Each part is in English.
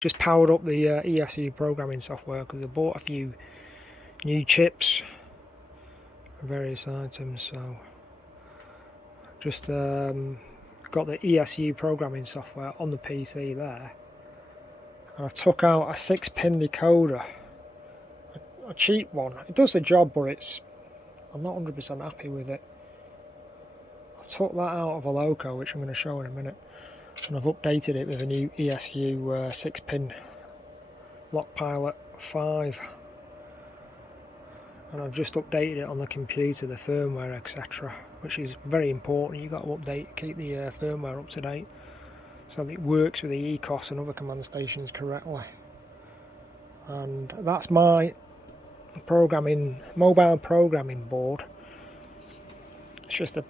Just powered up the ESU programming software because I bought a few new chips for various items, so just got the ESU programming software on the PC there, and I took out a 6-pin decoder, a cheap one. It does the job, but I'm not 100% happy with it. I took that out of a loco, which I'm going to show in a minute, and I've updated it with a new ESU 6-pin lock pilot 5, and I've just updated it on the computer, the firmware, etc., which is very important. You've got to keep the firmware up to date so that it works with the ECOS and other command stations correctly. And that's my mobile programming board. It's just a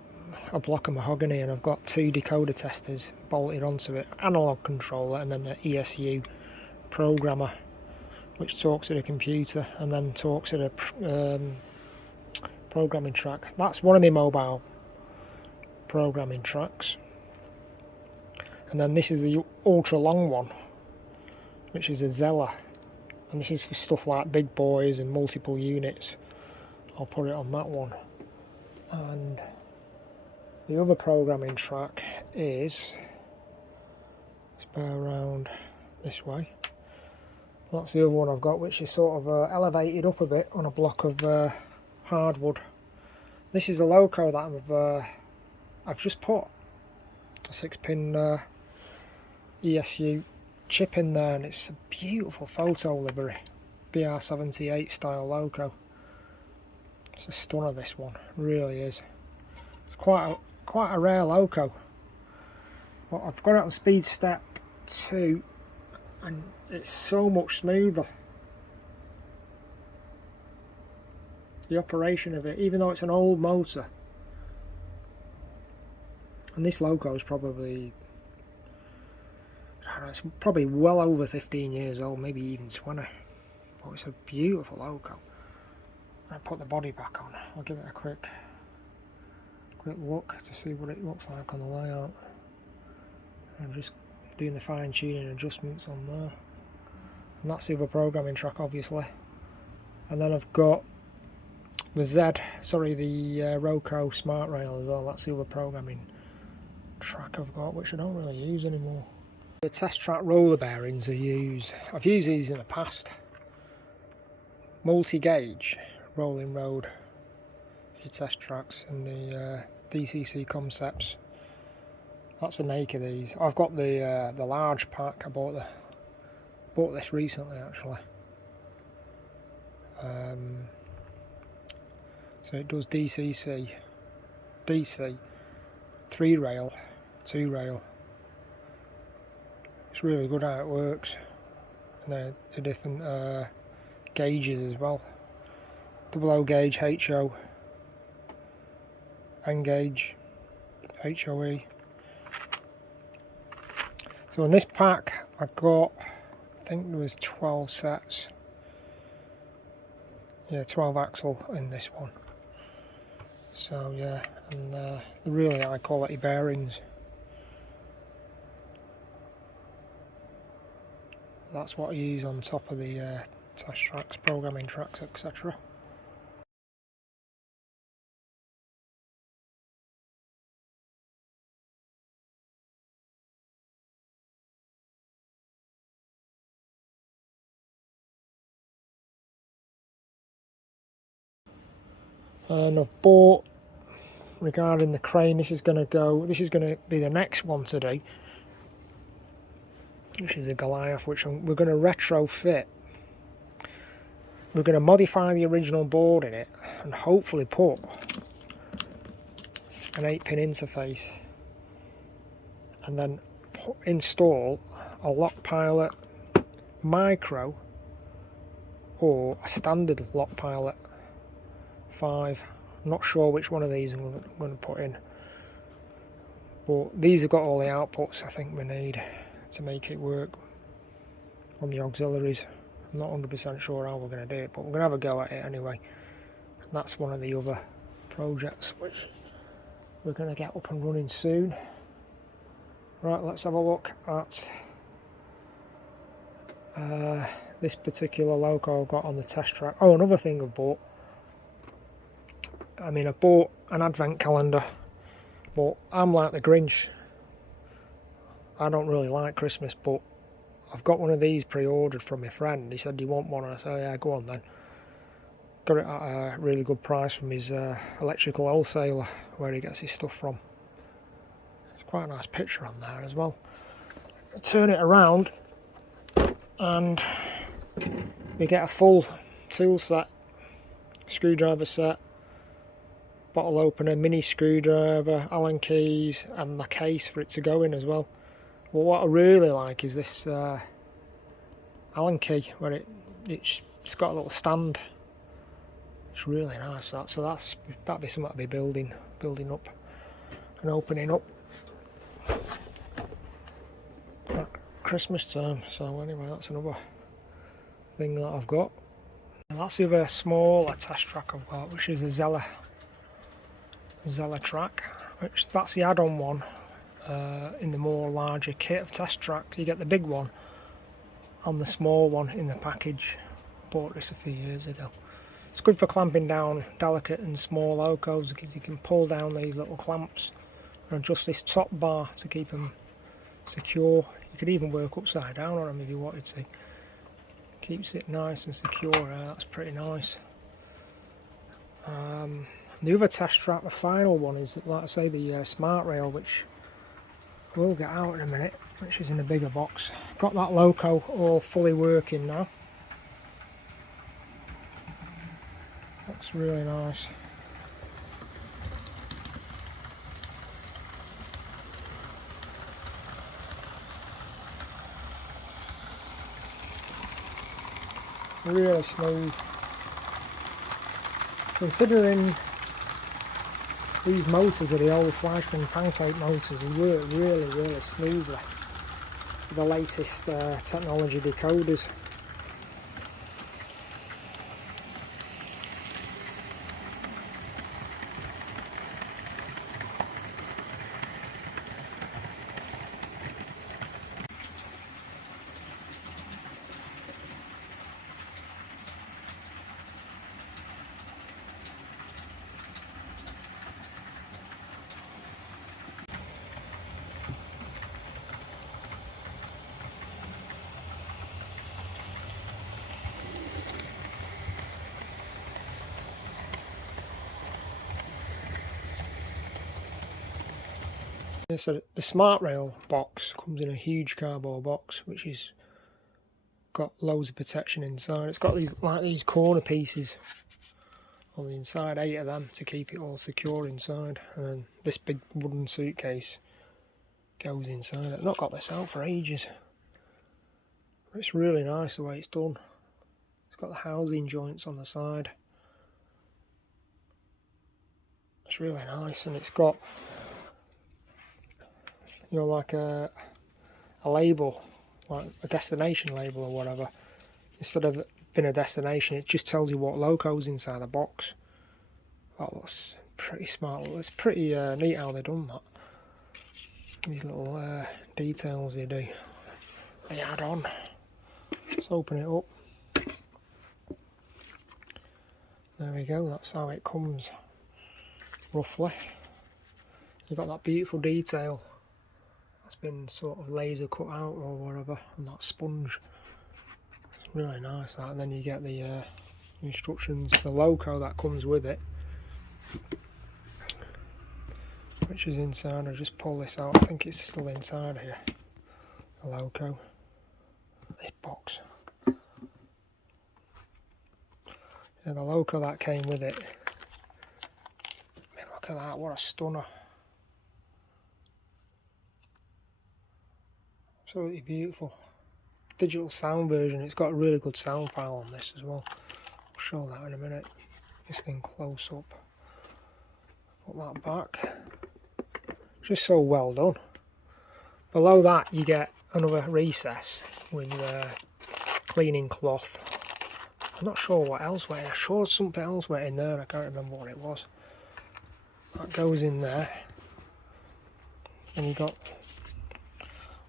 block of mahogany, and I've got 2 decoder testers bolted onto it, analog controller, and then the ESU programmer, which talks to the computer and then talks to the programming track. That's one of my mobile programming tracks. And then this is the ultra long one, which is a Zeller, and this is for stuff like big boys and multiple units. I'll put it on that one. And the other programming track is, let's bear around this way. That's the other one I've got, which is sort of elevated up a bit on a block of hardwood. This is a loco that I've just put a 6-pin ESU chip in there, and it's a beautiful photo livery, BR78 style loco. It's a stunner, this one, it really is. It's quite a rare loco. But I've got it on speed step 2, and it's so much smoother. The operation of it, even though it's an old motor. And this loco is probably, I don't know, it's probably well over 15 years old, maybe even 20. But it's a beautiful loco. I put the body back on. I'll give it a quick look to see what it looks like on the layout. I'm just doing the fine tuning adjustments on there. And that's the other programming track, obviously. And then I've got the Roco Smart Rail as well. That's the other programming track I've got, which I don't really use anymore. The test track roller bearings I've used these in the past. Multi-gauge rolling road for your test tracks, and the DCC Concepts. That's the make of these. I've got the large pack. I bought this recently, actually. So it does DCC, DC, 3 rail, 2 rail. It's really good how it works. And the different gauges as well. Double O gauge, HO, N gauge, HOE. So in this pack I got, I think there was 12 sets. Yeah, 12 axle in this one. So yeah, and they're really high quality bearings. That's what I use on top of the test tracks, programming tracks, etc. And I've bought, regarding the crane, this is going to be the next one to do, which is a Goliath, which we're going to retrofit. We're going to modify the original board in it and hopefully put an 8-pin interface, and then install a lock pilot micro or a standard lock pilot 5. I'm not sure which one of these I'm going to put in, but these have got all the outputs I think we need to make it work on the auxiliaries. I'm not 100% sure how we're going to do it, but we're going to have a go at it anyway. And that's one of the other projects which we're going to get up and running soon. Right, let's have a look at this particular loco I got on the test track. Oh, another thing I bought. I mean, I bought an advent calendar, but I'm like the Grinch. I don't really like Christmas, but I've got one of these pre-ordered from my friend. He said, "Do you want one?" And I said, "Yeah, go on then." Got it at a really good price from his electrical wholesaler, where he gets his stuff from. It's quite a nice picture on there as well. I turn it around and we get a full tool set, screwdriver set, bottle opener, mini screwdriver, Allen keys, and the case for it to go in as well. Well, what I really like is this Allen key, where it's got a little stand. It's really nice, that. So that'd be something to be building up and opening up at Christmas time. So anyway, that's another thing that I've got. And that's the other smaller test track I've got, which is a Zeller track, which that's the add-on one in the more larger kit of test tracks. You get the big one and the small one in the package. Bought this a few years ago. It's good for clamping down delicate and small locos, because you can pull down these little clamps and adjust this top bar to keep them secure. You could even work upside down on them if you wanted to. Keeps it nice and secure. That's pretty nice. The other test track, the final one, is, like I say, the smart rail, which we'll get out in a minute, which is in a bigger box. Got that loco all fully working now. Looks really nice. Really smooth. Considering these motors are the old Fleischmann pancake motors, they work really smoothly with the latest technology decoders. So the smart rail box comes in a huge cardboard box, which is got loads of protection inside. It's got these corner pieces on the inside, 8 of them, to keep it all secure inside. And then this big wooden suitcase goes inside. I've not got this out for ages. It's really nice the way it's done. It's got the housing joints on the side. It's really nice, and it's got, you know, like a label, like a destination label or whatever. Instead of being a destination, it just tells you what loco's inside the box. That looks pretty smart. It's pretty neat how they've done that. These little details they do. They add on. Let's open it up. There we go, that's how it comes, roughly. You've got that beautiful detail that's been sort of laser cut out or whatever, and that sponge. It's really nice, that. And then you get the instructions, the loco that comes with it, which is inside. I'll just pull this out. I think it's still inside here, the loco. This box. Yeah, the loco that came with it. I mean, look at that, what a stunner. Absolutely beautiful. Digital sound version, it's got a really good sound file on this as well. I'll show that in a minute. This thing close up. Put that back. Just so well done. Below that you get another recess with cleaning cloth. I'm not sure what else went in. I'm sure something else went in there. I can't remember what it was. That goes in there. And you got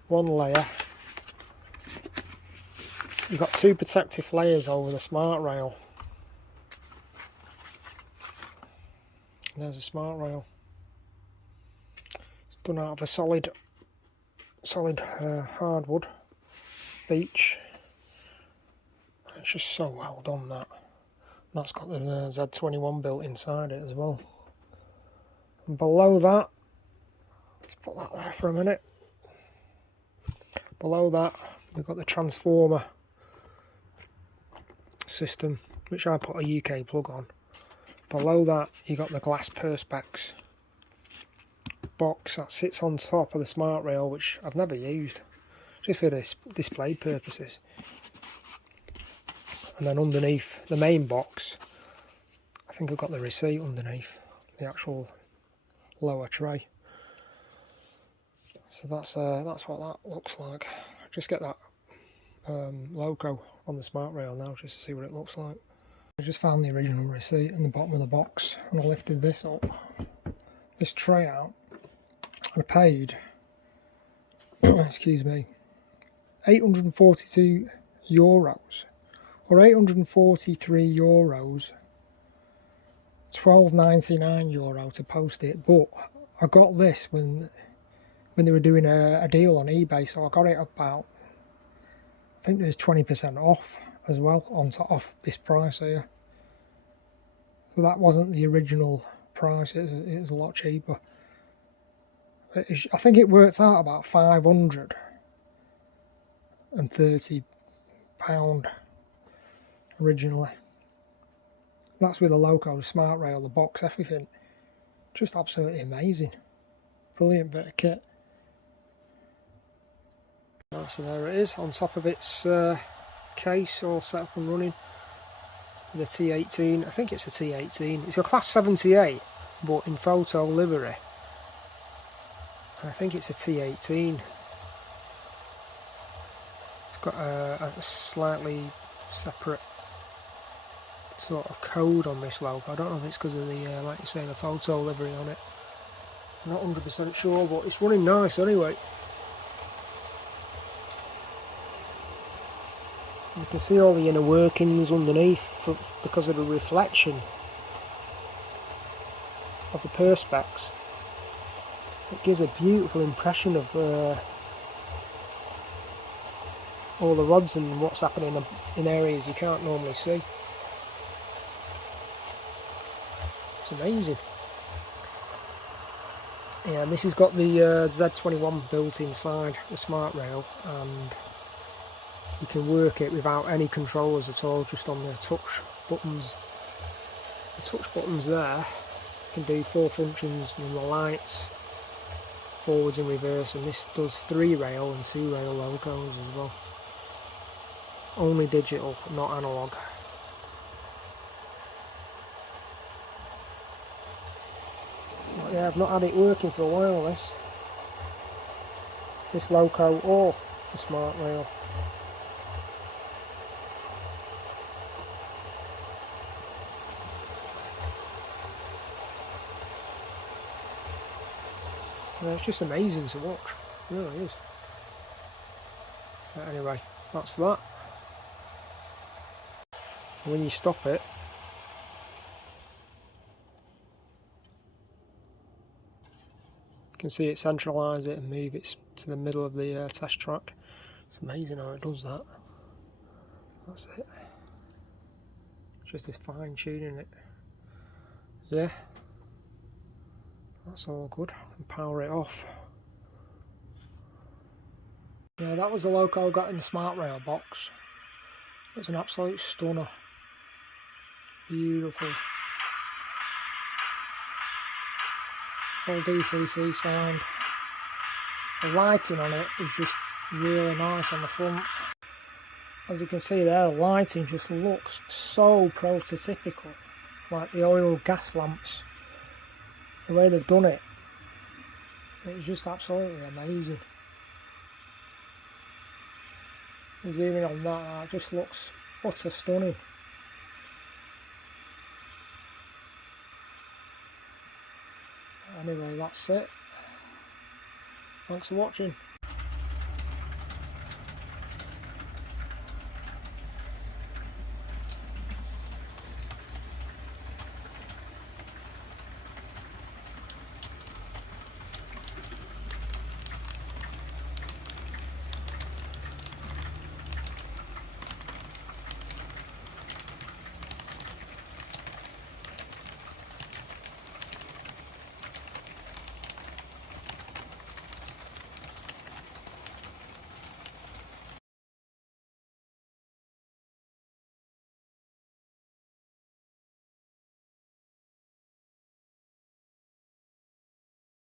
one layer you've got two protective layers over the smart rail. There's a smart rail. It's done out of a solid hardwood beech. It's just so well done, that. That's got the Z21 built inside it as well. And below that, let's put that there for a minute. Below that, we've got the transformer system, which I put a UK plug on. Below that, you got the glass perspex box that sits on top of the smart rail, which I've never used, just for display purposes. And then underneath the main box, I think I've got the receipt underneath the actual lower tray. So that's what that looks like. Just get that logo on the smart rail now, just to see what it looks like. I just found the original receipt in the bottom of the box, and I lifted this up, this tray out, and I paid, excuse me, €842 or €843, €12.99 to post it. But I got this when they were doing a deal on eBay, so I got it about, I think there's 20% off as well on top of this price here. So that wasn't the original price, it was a lot cheaper. I think it worked out about £530 originally. That's with the logo, the smart rail, the box, everything. Just absolutely amazing. Brilliant bit of kit. So there it is, on top of its case, all set up and running. The T18, I think it's a T18. It's a Class 78, but in photo livery. I think it's a T18. It's got a slightly separate sort of code on this logo. I don't know if it's because of the, like you say, the photo livery on it. I'm not 100% sure, but it's running nice anyway. You can see all the inner workings underneath because of the reflection of the perspex. It gives a beautiful impression of all the rods and what's happening in areas you can't normally see. It's amazing. Yeah, and this has got the Z21 built inside the smart rail, and you can work it without any controllers at all, just on the touch buttons. The touch buttons there can do 4 functions, and the lights, forwards and reverse, and this does 3 rail and 2 rail logos as well. Only digital, not analog. But yeah, I've not had it working for a while, this loco or the smart rail. Yeah, it's just amazing to watch, it really is. But anyway, that's that. When you stop it, you can see it centralise it and move it to the middle of the test track. It's amazing how it does that. That's it. Just this fine tuning it. Yeah, that's all good. And power it off. Yeah, that was the loco I got in the smart rail box. It's an absolute stunner. Beautiful. Full DCC sound. The lighting on it is just really nice on the front. As you can see there, the lighting just looks so prototypical, like the oil gas lamps. The way they've done it, it's just absolutely amazing. Zooming on that, it just looks utter stunning. Anyway, that's it. Thanks for watching.